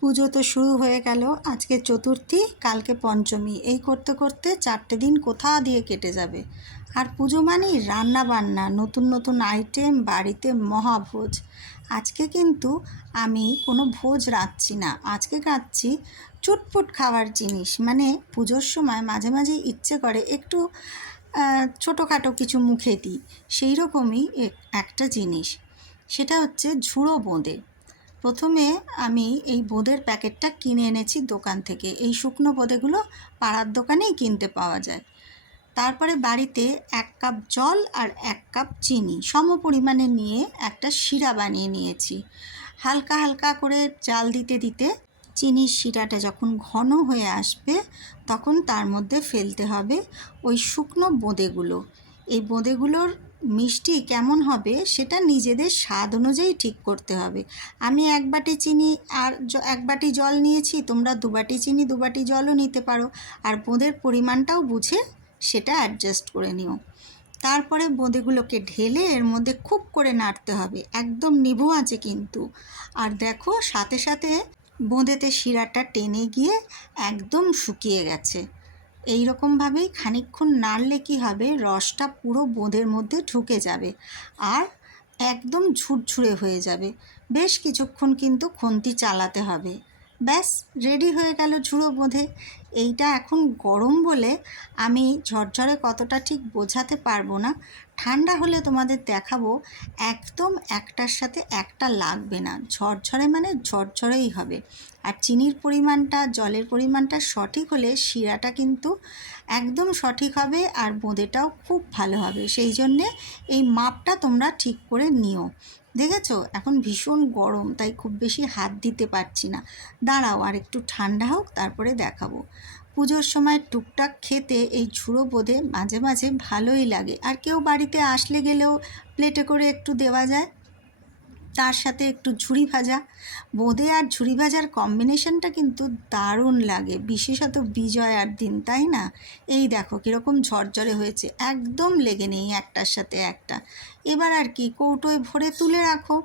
পুজো তো শুরু হয়ে গেল। আজকে চতুর্থী, কালকে পঞ্চমী। এই করতে করতে চারটে দিন কোথা দিয়ে কেটে যাবে? আর পুজো মানেই রান্না বান্না নতুন নতুন আইটেম বাড়িতে মহাভোজ। আজকে কিন্তু আমি কোনো ভোজ রাখছি না। আজকে রাখছি চুটপুট খাওয়ার জিনিস। মানে পুজোর সময় মাঝে মাঝে ইচ্ছে করে একটু ছোটোখাটো কিছু মুখে দিই। সেই রকমই এক- একটা জিনিস। সেটা হচ্ছে ঝুড়ো বোঁদে। প্রথমে আমি এই বোঁদের প্যাকেটটা কিনে এনেছি দোকান থেকে। এই শুকনো বোঁদেগুলো পাড়ার দোকানেই কিনতে পাওয়া যায়। তারপরে বাড়িতে এক কাপ জল আর এক কাপ চিনি সম পরিমাণে নিয়ে একটা শিরা বানিয়ে নিয়েছি। হালকা হালকা করে জাল দিতে দিতে চিনির শিরাটা যখন ঘন হয়ে আসবে তখন তার মধ্যে ফেলতে হবে ওই শুকনো বোঁদেগুলো। এই বোঁদেগুলোর মিষ্টি কেমন হবে সেটা নিজেদের স্বাদ অনুযায়ী ঠিক করতে হবে। আমি এক বাটি চিনি আর এক বাটি জল নিয়েছি, তোমরা দু বাটি চিনি, দু বাটি জলও নিতে পারো। আর বোঁদের পরিমাণটাও বুঝে সেটা অ্যাডজাস্ট করে নিও। তারপরে বোঁদেগুলোকে ঢেলে এর মধ্যে খুব করে নাড়তে হবে। একদম নিভু আছে কিন্তু। আর দেখো, সাথে সাথে বোঁদেতে শিরাটা টেনে গিয়ে একদম শুকিয়ে গেছে। এই রকমভাবেই খানিকক্ষণ নাড়লে কি হবে? রসটা পুরো বোঁদের মধ্যে ঢুকে যাবে আর একদম ঝুরঝুরে হয়ে যাবে। বেশ কিছুক্ষণ কিন্তু খুন্তি চালাতে হবে। ব্যাস রেডি হয়ে গেল ঝুড়ো বোঁধে। এইটা এখন গরম বলে আমি ঝরঝরে কতটা ঠিক বোঝাতে পারব না। ঠান্ডা হলে তোমাদের দেখাবো, একদম একটার সাথে একটা লাগবে না। ঝরঝরে মানে ঝরঝরেই হবে। আর চিনির পরিমাণটা, জলের পরিমাণটা সঠিক হলে শিরাটা কিন্তু একদম সঠিক হবে আর বোঁদেটাও খুব ভালো হবে। সেই জন্যে এই মাপটা তোমরা ঠিক করে নিও। দেখেছ? এখন ভীষণ গরম, তাই খুব বেশি হাত দিতে পারছি না। দাঁড়াও, আর একটু ঠান্ডা হোক, তারপরে দেখাবো। পুজোর সময় টুকটাক খেতে এই ঝুড়ো বোধে মাঝে মাঝে ভালোই লাগে। আর কেউ বাড়িতে আসলে গেলেও প্লেটে করে একটু দেওয়া যায়। তার সাথে একটু ঝুড়ি ভাজা। বোঁদে আর ঝুড়ি ভাজার কম্বিনেশনটা কিন্তু দারুণ লাগে, বিশেষত বিজয় আর দিন, তাই না? এই দেখো কীরকম ঝরঝরে হয়েছে, একদম লেগে নেই একটার সাথে একটা। এবার আর কি, কৌটোয় ভরে তুলে রাখো।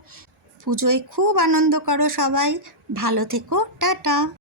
পুজোয় খুব আনন্দ করো সবাই, ভালো থেকো, টাটা।